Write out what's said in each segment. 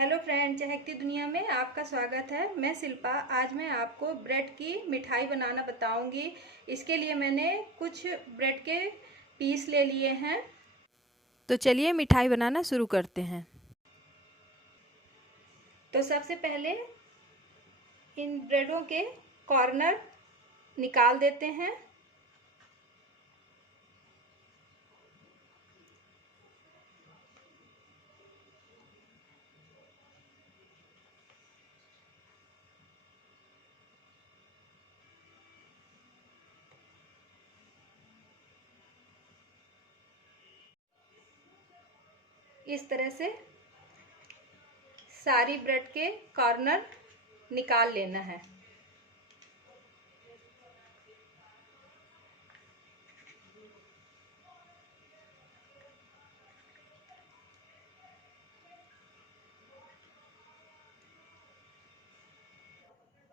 Hello friend, चहकती दुनिया में आपका स्वागत है। मैं शिल्पा। आज मैं आपको ब्रेड की मिठाई बनाना बताऊंगी। इसके लिए मैंने कुछ ब्रेड के पीस ले लिए हैं। तो चलिए मिठाई बनाना शुरू करते हैं। तो सबसे पहले इन ब्रेडों के कॉर्नर निकाल देते हैं। इस तरह से सारी ब्रेड के कॉर्नर निकाल लेना है।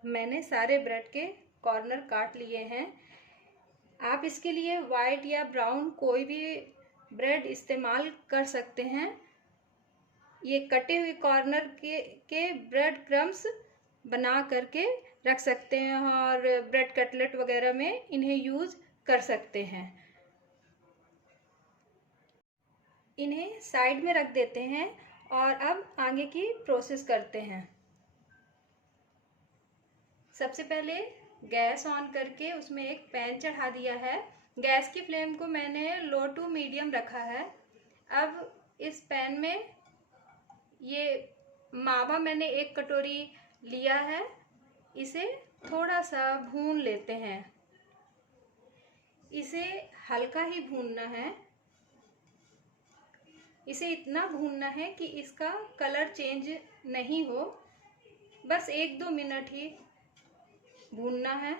मैंने सारे ब्रेड के कॉर्नर काट लिए हैं। आप इसके लिए वाइट या ब्राउन कोई भी ब्रेड इस्तेमाल कर सकते हैं। ये कटे हुए कॉर्नर के ब्रेड क्रम्स बना करके रख सकते हैं और ब्रेड कटलेट वगैरह में इन्हें यूज कर सकते हैं। इन्हें साइड में रख देते हैं और अब आगे की प्रोसेस करते हैं। सबसे पहले गैस ऑन करके उसमें एक पैन चढ़ा दिया है। गैस की फ्लेम को मैंने लो टू मीडियम रखा है। अब इस पैन में ये मावा मैंने 1 कटोरी लिया है। इसे थोड़ा सा भून लेते हैं। इसे हल्का ही भूनना है। इसे इतना भूनना है कि इसका कलर चेंज नहीं हो, बस 1-2 मिनट ही भूनना है।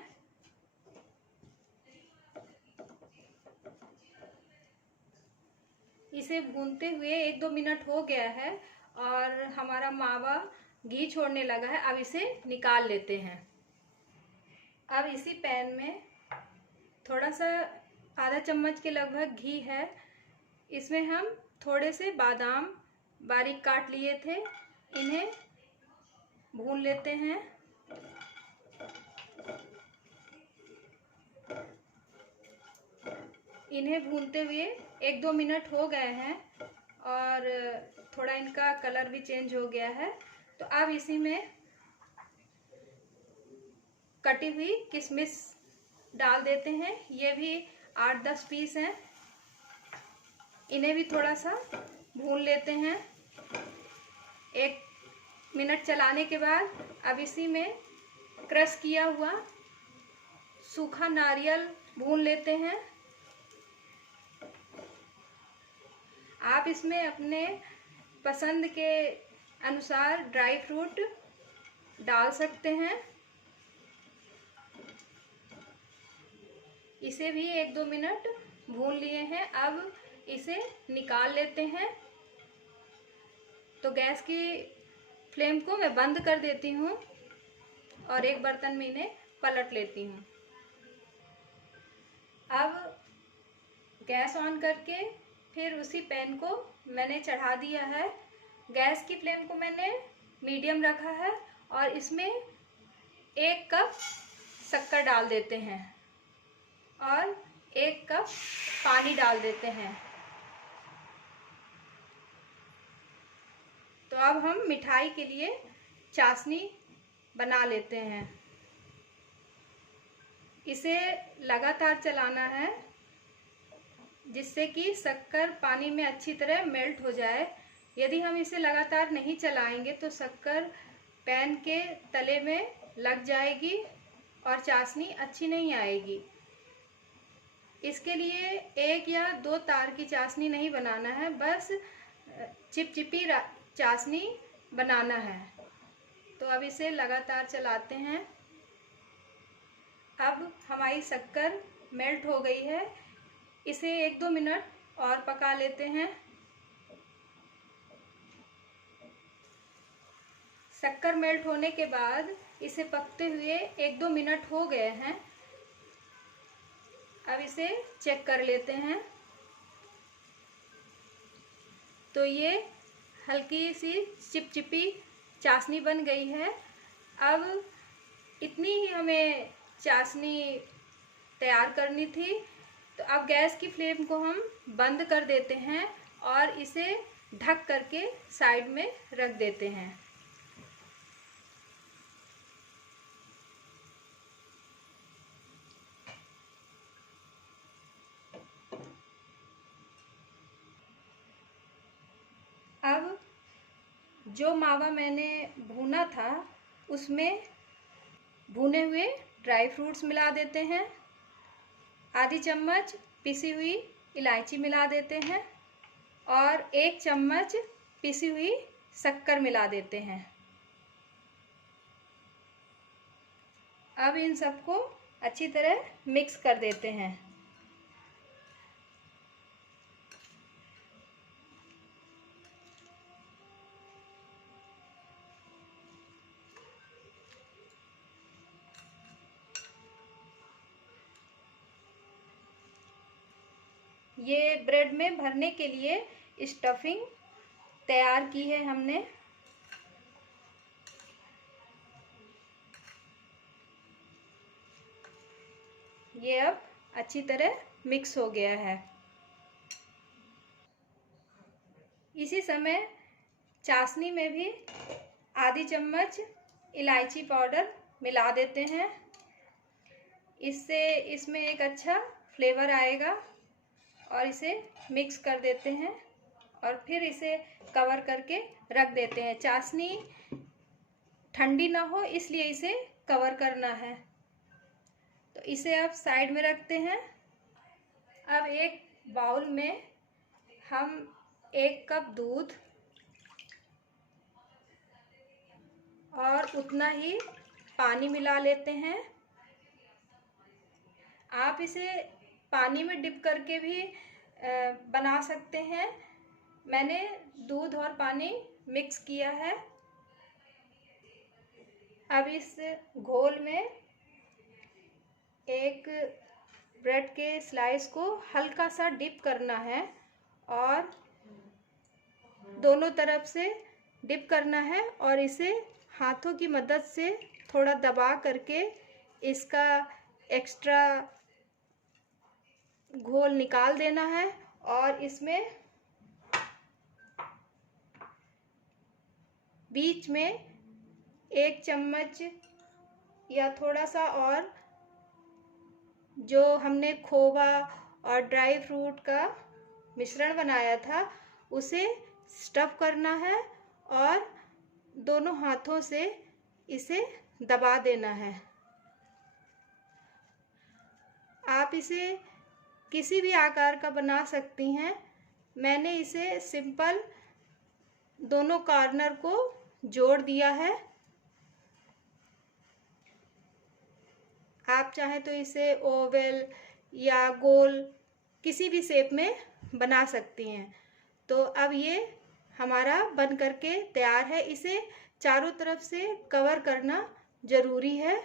इसे भूनते हुए 1-2 मिनट हो गया है और हमारा मावा घी छोड़ने लगा है। अब इसे निकाल लेते हैं। अब इसी पैन में थोड़ा सा आधा चम्मच के लगभग घी है। इसमें हम थोड़े से बादाम बारीक काट लिए थे, इन्हें भून लेते हैं। इन्हें भूनते हुए 1-2 मिनट हो गए हैं और थोड़ा इनका कलर भी चेंज हो गया है। तो अब इसी में कटी हुई किशमिश डाल देते हैं। ये भी 8-10 पीस हैं। इन्हें भी थोड़ा सा भून लेते हैं। 1 मिनट चलाने के बाद अब इसी में क्रश किया हुआ सूखा नारियल भून लेते हैं। आप इसमें अपने पसंद के अनुसार ड्राई फ्रूट डाल सकते हैं। इसे भी 1-2 मिनट भून लिए हैं। अब इसे निकाल लेते हैं। तो गैस की फ्लेम को मैं बंद कर देती हूँ और एक बर्तन में इन्हें पलट लेती हूँ। अब गैस ऑन करके फिर उसी पैन को मैंने चढ़ा दिया है। गैस की फ्लेम को मैंने मीडियम रखा है और इसमें 1 कप शक्कर डाल देते हैं और 1 कप पानी डाल देते हैं। तो अब हम मिठाई के लिए चाशनी बना लेते हैं। इसे लगातार चलाना है जिससे कि शक्कर पानी में अच्छी तरह मेल्ट हो जाए। यदि हम इसे लगातार नहीं चलाएंगे तो शक्कर पैन के तले में लग जाएगी और चाशनी अच्छी नहीं आएगी। इसके लिए 1 या 2 तार की चाशनी नहीं बनाना है, बस चिपचिपी चाशनी बनाना है। तो अब इसे लगातार चलाते हैं। अब हमारी शक्कर मेल्ट हो गई है। इसे 1-2 मिनट और पका लेते हैं। शक्कर मेल्ट होने के बाद इसे पकते हुए 1-2 मिनट हो गए हैं। अब इसे चेक कर लेते हैं। तो ये हल्की सी चिपचिपी चाशनी बन गई है। अब इतनी ही हमें चाशनी तैयार करनी थी। तो अब गैस की फ्लेम को हम बंद कर देते हैं और इसे ढक करके साइड में रख देते हैं। अब जो मावा मैंने भूना था उसमें भुने हुए ड्राई फ्रूट्स मिला देते हैं। आधी चम्मच पिसी हुई इलायची मिला देते हैं और 1 चम्मच पिसी हुई शक्कर मिला देते हैं। अब इन सबको अच्छी तरह मिक्स कर देते हैं। ये ब्रेड में भरने के लिए स्टफिंग तैयार की है हमने। ये अब अच्छी तरह मिक्स हो गया है। इसी समय चाशनी में भी आधी चम्मच इलायची पाउडर मिला देते हैं। इससे इसमें एक अच्छा फ्लेवर आएगा और इसे मिक्स कर देते हैं और फिर इसे कवर करके रख देते हैं। चाशनी ठंडी ना हो इसलिए इसे कवर करना है। तो इसे अब साइड में रखते हैं। अब एक बाउल में हम 1 कप दूध और उतना ही पानी मिला लेते हैं। आप इसे पानी में डिप करके भी बना सकते हैं। मैंने दूध और पानी मिक्स किया है। अब इस घोल में एक ब्रेड के स्लाइस को हल्का सा डिप करना है और दोनों तरफ से डिप करना है और इसे हाथों की मदद से थोड़ा दबा करके इसका एक्स्ट्रा घोल निकाल देना है और इसमें बीच में 1 चम्मच या थोड़ा सा और जो हमने खोवा और ड्राई फ्रूट का मिश्रण बनाया था उसे स्टफ करना है और दोनों हाथों से इसे दबा देना है। आप इसे किसी भी आकार का बना सकती हैं। मैंने इसे सिंपल दोनों कॉर्नर को जोड़ दिया है। आप चाहें तो इसे ओवल या गोल किसी भी शेप में बना सकती हैं। तो अब ये हमारा बन करके तैयार है। इसे चारों तरफ से कवर करना ज़रूरी है।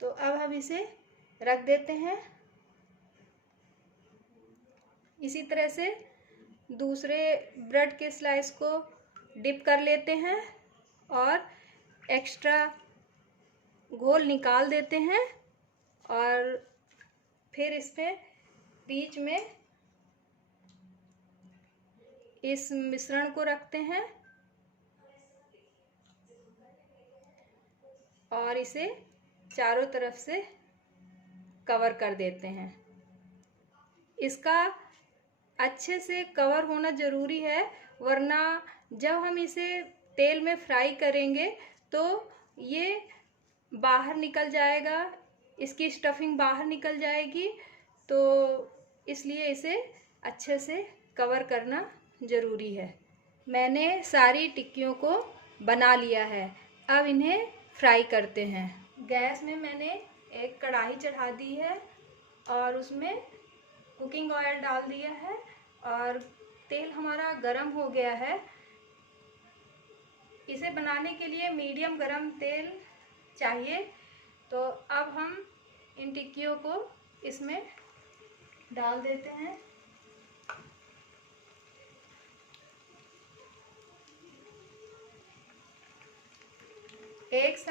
तो अब हम इसे रख देते हैं। इसी तरह से दूसरे ब्रेड के स्लाइस को डिप कर लेते हैं और एक्स्ट्रा घोल निकाल देते हैं और फिर इसमें बीच में इस मिश्रण को रखते हैं और इसे चारों तरफ से कवर कर देते हैं। इसका अच्छे से कवर होना ज़रूरी है, वरना जब हम इसे तेल में फ्राई करेंगे तो ये बाहर निकल जाएगा, इसकी स्टफिंग बाहर निकल जाएगी। तो इसलिए इसे अच्छे से कवर करना ज़रूरी है। मैंने सारी टिक्कियों को बना लिया है। अब इन्हें फ्राई करते हैं। गैस में मैंने एक कढ़ाई चढ़ा दी है और उसमें कुकिंग ऑयल डाल दिया है और तेल हमारा गरम हो गया है। इसे बनाने के लिए मीडियम गरम तेल चाहिए। तो अब हम इन टिक्कियों को इसमें डाल देते हैं।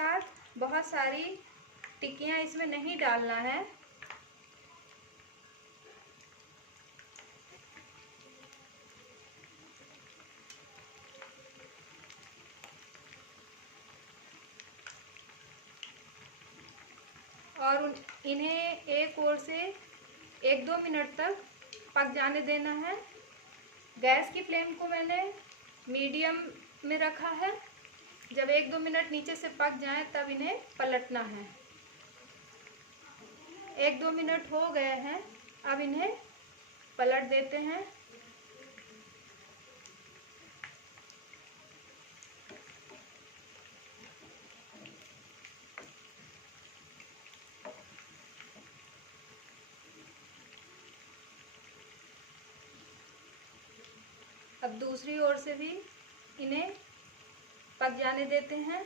साथ बहुत सारी टिक्कियाँ इसमें नहीं डालना है। और इन्हें एक ओर से 1-2 मिनट तक पक जाने देना है। गैस की फ्लेम को मैंने मीडियम में रखा है। जब 1-2 मिनट नीचे से पक जाएं तब इन्हें पलटना है। 1-2 मिनट हो गए हैं, अब इन्हें पलट देते हैं। अब दूसरी ओर से भी इन्हें पक जाने देते हैं।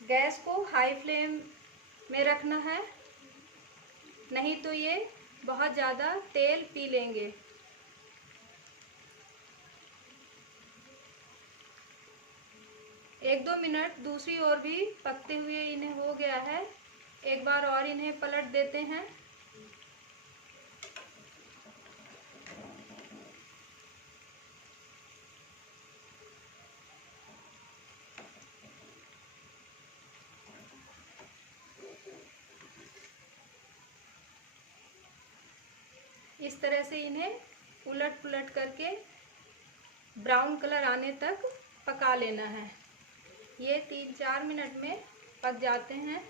गैस को हाई फ्लेम में रखना है, नहीं तो ये बहुत ज़्यादा तेल पी लेंगे। एक दो मिनट दूसरी ओर भी पकते हुए इन्हें हो गया है। एक बार और इन्हें पलट देते हैं। इस तरह से इन्हें उलट पुलट करके ब्राउन कलर आने तक पका लेना है। ये 3-4 मिनट में पक जाते हैं।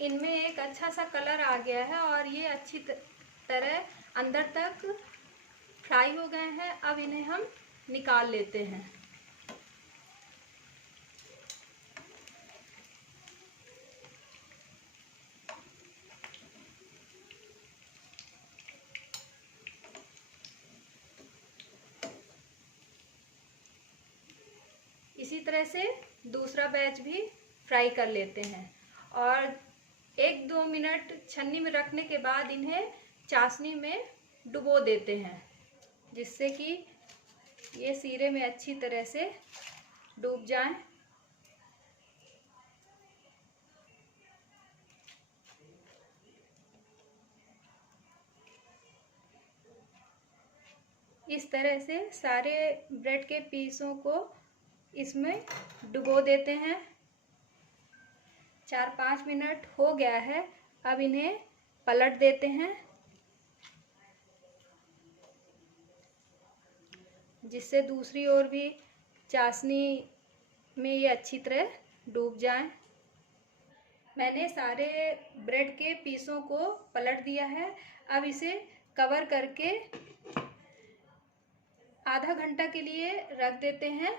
इनमें एक अच्छा सा कलर आ गया है और ये अच्छी तरह अंदर तक फ्राई हो गए हैं। अब इन्हें हम निकाल लेते हैं। इसी तरह से दूसरा बैच भी फ्राई कर लेते हैं और 1-2 मिनट छन्नी में रखने के बाद इन्हें चाशनी में डुबो देते हैं, जिससे कि ये सीरे में अच्छी तरह से डूब जाएं। इस तरह से सारे ब्रेड के पीसों को इसमें डुबो देते हैं। 4-5 मिनट हो गया है, अब इन्हें पलट देते हैं, जिससे दूसरी ओर भी चाशनी में ये अच्छी तरह डूब जाएं। मैंने सारे ब्रेड के पीसों को पलट दिया है। अब इसे कवर करके आधा घंटा के लिए रख देते हैं।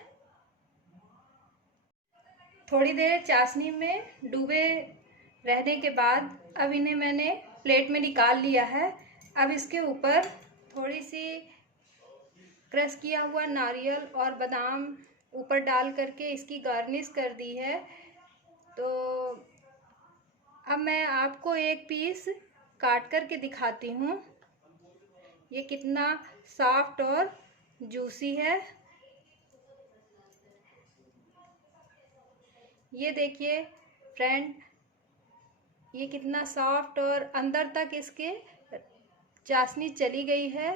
थोड़ी देर चाशनी में डूबे रहने के बाद अब इन्हें मैंने प्लेट में निकाल लिया है। अब इसके ऊपर थोड़ी सी क्रश किया हुआ नारियल और बादाम ऊपर डाल करके इसकी गार्निश कर दी है। तो अब मैं आपको एक पीस काट करके दिखाती हूँ, ये कितना सॉफ्ट और जूसी है। ये देखिए फ्रेंड, ये कितना सॉफ्ट और अंदर तक इसके चाशनी चली गई है।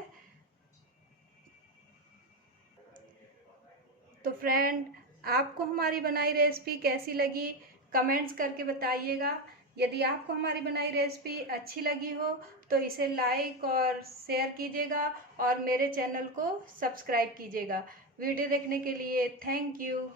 तो फ्रेंड, आपको हमारी बनाई रेसिपी कैसी लगी कमेंट्स करके बताइएगा। यदि आपको हमारी बनाई रेसिपी अच्छी लगी हो तो इसे लाइक और शेयर कीजिएगा और मेरे चैनल को सब्सक्राइब कीजिएगा। वीडियो देखने के लिए थैंक यू।